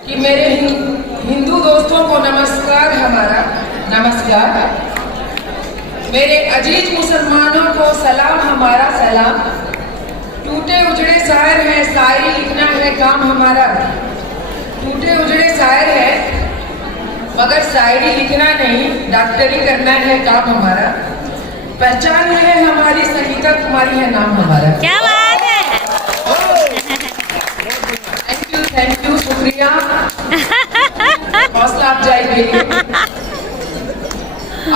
कि मेरे हिंदू दोस्तों को नमस्कार, हमारा नमस्कार। मेरे अजीज मुसलमानों को सलाम, हमारा सलाम। टूटे उजड़े शायर हैं, शायरी लिखना है काम हमारा। टूटे उजड़े शायर है मगर शायरी लिखना नहीं, डॉक्टरी करना है काम हमारा। पहचान है हमारी, संगीता कुमारी है नाम हमारा। क्या बात है। थैंक यू, शुक्रिया, हौसला अफजाई के लिए।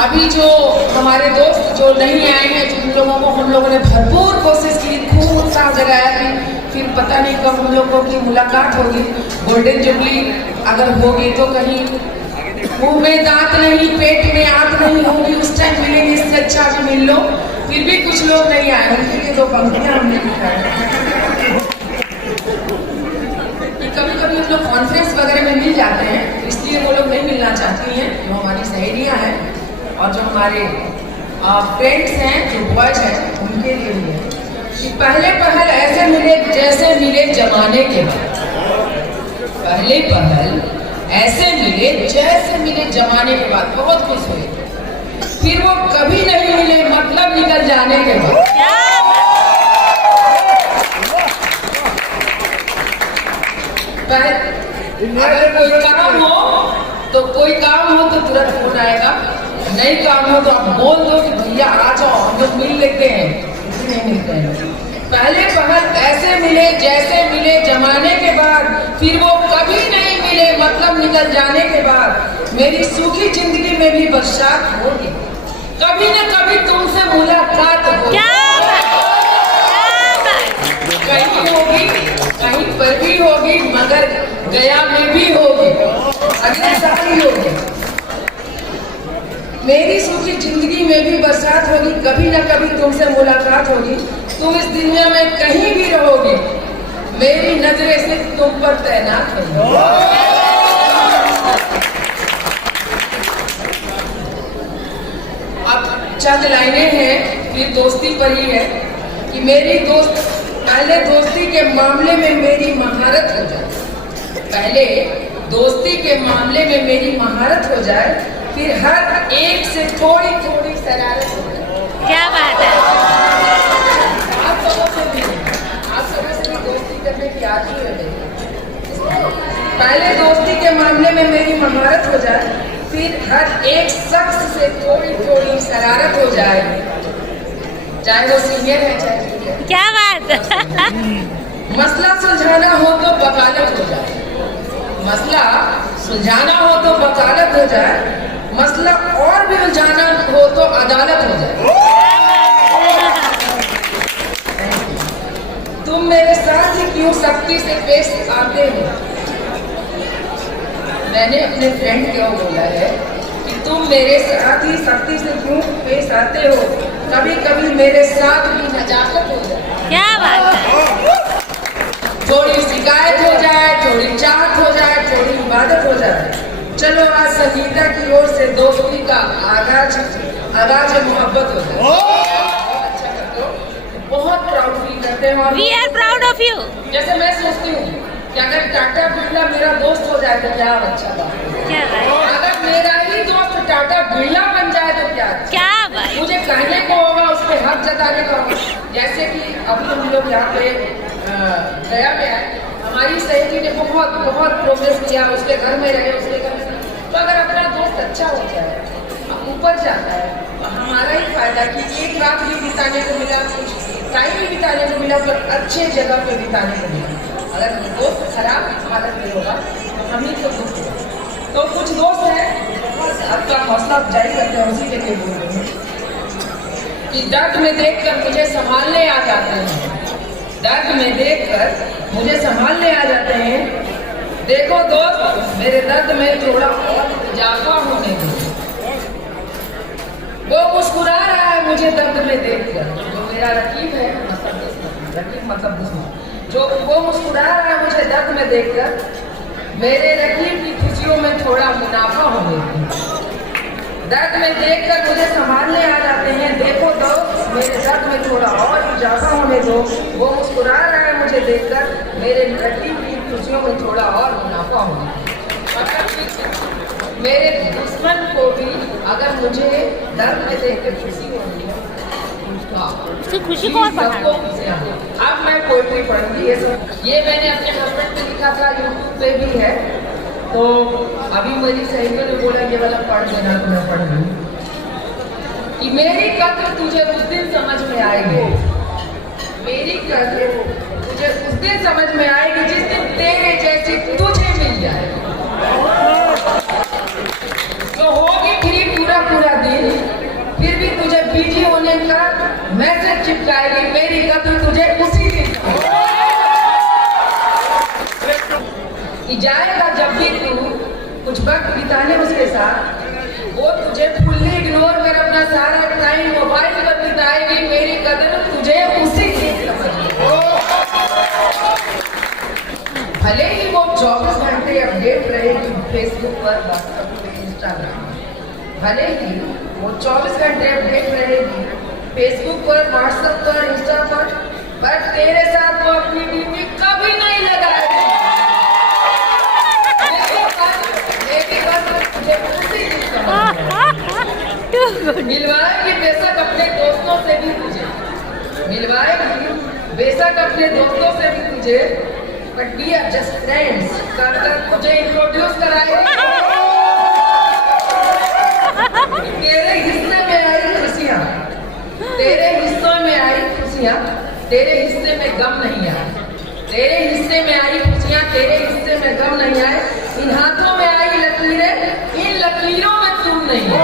अभी जो हमारे दोस्त जो नहीं आए हैं, जिन लोगों को हम लोगों ने भरपूर कोशिश की, खूब उत्साह जगाया कि फिर पता नहीं कब हम लोगों की मुलाकात होगी। गोल्डन जुबली अगर होगी तो कहीं मुंह में दांत नहीं, पेट में आंत नहीं होगी, उस टाइम मिलेंगे। इससे अच्छा भी मिल लो। फिर भी कुछ लोग नहीं आए, उनके लिए 2 पंक्तियां हमने लिखा। कभी कभी हम लोग कॉन्फ्रेंस वगैरह में मिल जाते हैं, इसलिए वो लोग नहीं मिलना चाहती हैं। जो हमारी सहेलियां हैं और जो हमारे फ्रेंड्स हैं, जो बॉयज हैं, उनके लिए भी है कि पहले पहल ऐसे मिले जैसे मिले जमाने के बाद। पहले पहल ऐसे मिले जैसे मिले जमाने के बाद। बहुत खुश हुए। फिर वो कभी नहीं मिले, मतलब निकल जाने के बाद। अगर कोई काम हो तो तुरंत फोन आएगा। नहीं काम हो तो आप बोल दो कि भैया आ जाओ, हम लोग मिल लेते हैं। नहीं मिलते हैं। पहले पहल ऐसे मिले जैसे मिले जमाने के बाद। फिर वो कभी नहीं मिले, मतलब निकल जाने के बाद। मेरी सूखी जिंदगी में भी बरसात होगी, कभी न कभी तुमसे मुलाकात होगी। कहीं होगी, कहीं पर भी होगी, मगर गया में भी होगी, अगले साल ही होगी। मेरी सूखी जिंदगी में भी बरसात होगी, कभी न कभी तुमसे मुलाकात होगी। तुम इस दुनिया में कहीं भी रहोगे, मेरी नजरें सिर्फ तुम पर तैनात होंगी। अब चंद लाइनें हैं, फिर दोस्ती पर ही है कि मेरी दोस्त पहले दोस्ती के मामले में मेरी महारत हो जाए। पहले दोस्ती के मामले में मेरी महारत हो जाए, फिर हर एक से थोड़ी थोड़ी शरारत हो जाए। क्या बात है। आप सबों से भी दोस्ती करने की आदत है। पहले दोस्ती के मामले में मेरी महारत हो जाए, फिर हर एक शख्स से थोड़ी थोड़ी शरारत हो जाए, चाहे वो सीनियर है चाहे जूनियर। क्या बात। मसला सुलझाना हो तो वकालत हो जाए। मसला सुलझाना हो तो वकालत हो जाए, मसला और भी उलझाना हो तो अदालत हो जाए। तुम मेरे साथ ही क्यों सख्ती से पेश आते हो। मैंने अपने फ्रेंड को बोला है कि तुम मेरे साथ ही सख्ती से क्यों पेश आते हो। कभी कभी मेरे साथ भी नजाकत हो जाए। क्या बात है। थोड़ी शिकायत हो जाए, थोड़ी चाहत हो जाए, थोड़ी इबादत हो जाए। चलो आज संगीता की ओर से दोस्ती का आगाज मोहब्बत हो जाए। अच्छा करते हो, बहुत प्राउड फील करते हैं। और We are proud of you। जैसे मैं सोचती हूँ कि अगर टाटा बिरला मेरा दोस्त हो जाए तो क्या अच्छा बात। क्या बात। अगर मेरा ही दोस्त टाटा बिरला बन जाए तो क्या बात। मुझे कहने को होगा, उस पर हक जताने का होगा। जैसे कि अभी हम लोग यहाँ पे गया में आए, हमारी सहेली ने बहुत बहुत प्रोग्रेस किया, उसके घर में रहे, उसके घर में। तो अगर अपना दोस्त अच्छा होता है, ऊपर जाता है, तो हमारा ही फायदा कि एक रात भी बिताने को मिला, कुछ टाइम भी बिताने को मिला, पर अच्छे जगह पे बिताने को मिला। अगर दोस्त खराब हालत में होगा तो हम ही तो दुख होगा। तो कुछ दोस्त हैं आपका हौसला अफजाई करते हैं, उसी के लिए बोल रहे हैं कि दर्द में देखकर मुझे संभालने आ जाते हैं। दर्द में देखकर मुझे संभालने आ जाते हैं। देखो दोस्त, मेरे दर्द में थोड़ा और इजाफा होने दो। वो मुस्कुरा रहा है मुझे दर्द में देखकर। जो मेरा रकीब है, मतलब दुश्मन, जो वो मुस्कुरा रहा है मुझे दर्द में देखकर। मेरे रकीब की खुशियों में थोड़ा मुनाफा होने दो। दर्द में देखकर मुझे संभालने आ जाते हैं। देखो दोस्त, मेरे दर्द में थोड़ा और इजाफा होने दो। वो मुस्कुरा रहा है मुझे देखकर। मेरे रकीब की खुशियों में थोड़ा और मुनाफा होने दो। मेरे दुश्मन को भी अगर मुझे दर्द में देख के खुशी हो रही है, उसकी खुशी को और बढ़ाना। अब मैं पोएट्री पढ़ूंगी। ये मैंने अपने हस्बैंड पे लिखा था, यूट्यूब पे भी है। तो अभी मेरी सहेलियों ने बोला ये वाला पढ़ देना, तो मैं पढ़ लूँ कि मेरी कद्र तुझे उस दिन समझ में आएगी, मेरी कद्र तुझे उस दिन समझ में आएगी जिस दिन तेरे जैसी तुझे मिल जाए। तो होगी फ्री पूरा पूरा दिन, फिर भी तुझे बिजी होने का मैसेज चिपकाएगी, मेरी कद्र तुझे उसी दिन कि जाएगा जब भी तू कुछ वक्त बिताने उसके साथ, वो तुझे फुल्ली इग्नोर कर अपना सारा टाइम मोबाइल पर बिताएगी, मेरी कद्र तुझे उसी दिन समझेगी। भले ही वो 24 घंटे अपडेट रहेगी फेसबुक पर, व्हाट्सएप पर, इंस्टाग्राम, भले ही वो 24 घंटे अपडेट रहेगी फेसबुक पर, व्हाट्सएप पर, इंस्टा पर तेरे साथ वो अपनी ड्यूटी कभी नहीं लगाएगी। मिलवाएगी बेशक अपने दोस्तों से भी तुझे, मिलवाएगी बेशक अपने दोस्तों से भी तुझे, but we are just friends कर तुझे इंट्रोड्यूस कराएगी। तेरे हिस्से में आई खुशियाँ, तेरे हिस्सों में आई खुशियाँ, तेरे हिस्से में गम नहीं आए, तेरे हिस्से में आई खुशियाँ, तेरे हिस्से में गम नहीं आए। इन हाथों में आई लकीरें, इन लकीरों में तुम नहीं है।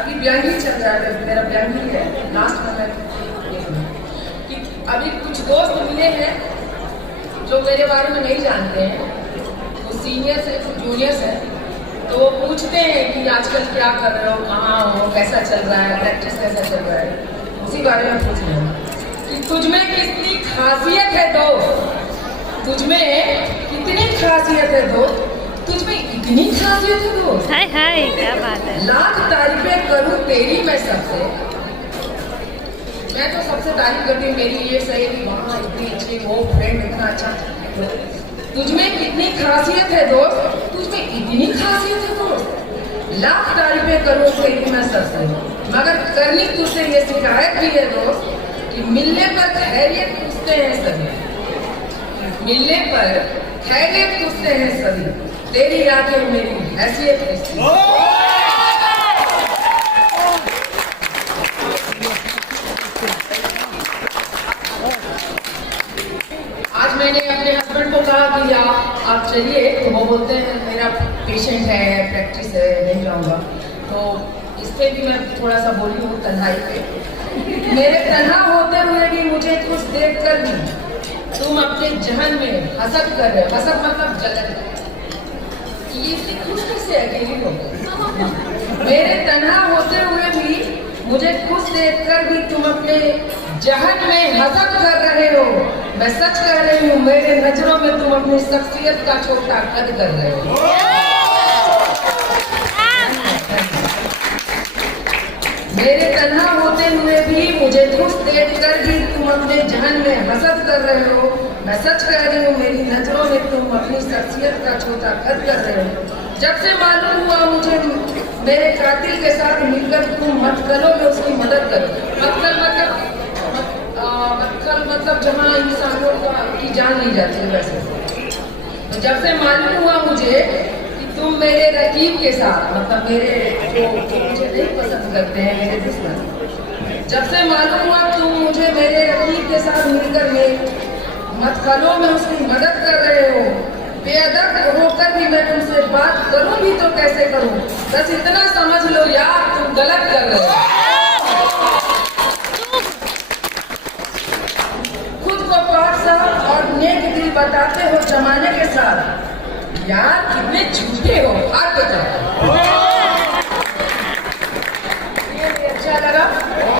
अभी ब्यांगी चल रहा है, मेरा ब्यांगी है लास्ट में कि अभी कुछ दोस्त मिले हैं जो मेरे बारे में नहीं जानते हैं, वो सीनियर्स है, कुछ जूनियर्स है, तो वो पूछते हैं कि आजकल क्या कर रहे हो, कहाँ हो, कैसा चल रहा है, प्रैक्टिस कैसा चल रहा है, उसी बारे में पूछ रहे हैं कि तुझमें कितनी खासियत है दोस्त, तुझमें कितनी खासियत है दोस्त, तुझमें इतनी खासियत है दोस्त। हाय हाय, क्या बात है। लाख तारीफें करूं तेरी मैं सबसे, मैं तो सबसे तारीफ करती हूँ, मेरी ये सहेली वहाँ इतनी अच्छी, वो फ्रेंड इतना अच्छा, तुझमें कितनी खासियत है दोस्त, तुझमें इतनी खासियत है दोस्त। लाख तारीफें करूं तेरी मैं सबसे, मगर करनी तुझसे ये शिकायत भी है दोस्त कि मिलने पर खैरियत पूछते हैं सभी, मिलने पर खैरियत पूछते हैं सभी, तेरी आंखें मेरी हैसियत पूछती हैं। आज मैंने अपने हस्बैंड को कहा कि आप चलिए, तो वो बोलते हैं मेरा पेशेंट है, प्रैक्टिस है, नहीं जाऊँगा। तो इस पे भी मैं थोड़ा सा बोली हूँ तन्हाई पे। मेरे तन्हा होते हुए भी मुझे कुछ देख कर भी तुम अपने जहन में हसद कर रहे हो, हसद मतलब जलन, ये इतनी खुश कैसे अकेली हो। मेरे तन्हा होते हुए भी मुझे खुश देख कर भी तुम अपने जहन में हसद कर रहे हो। मैं सच कह रही हूँ, मेरे नजरों में तुम अपनी शख्सियत का छोटा कद कर रहे हो। मेरे तन्हा होते हुए भी मुझे खुश देख कर भी तुम अपने जहन में हसद कर रहे हो। मैं सच कह रही हूँ, मेरी नजरों में तुम अपनी शख्सियत का छोटा कद कर रहे हो। जब से मालूम हुआ मुझे मेरे कातिल के साथ मिलकर तुम मतगलों में उसकी मदद करो। मतलब जहाँ इंसानों की जान ली जाती है, वैसे। तो जब से मालूम हुआ मुझे कि तुम मेरे रकीब के साथ, मतलब मेरे जो मुझे नहीं पसंद करते हैं, मेरे दुश्मन, जब से मालूम हुआ तुम मुझे मेरे रकीब के साथ मिलकर मतगलों में उसकी मदद कर रहे हो, बेअदब होकर भी मैं तुमसे बात करूं भी तो कैसे करूं। बस इतना समझ लो यार, तुम गलत कर रहे हो। खुद को पाक साफ और नेक दिल बताते हो जमाने के साथ, यार कितने झूठे हो, आज बताओ।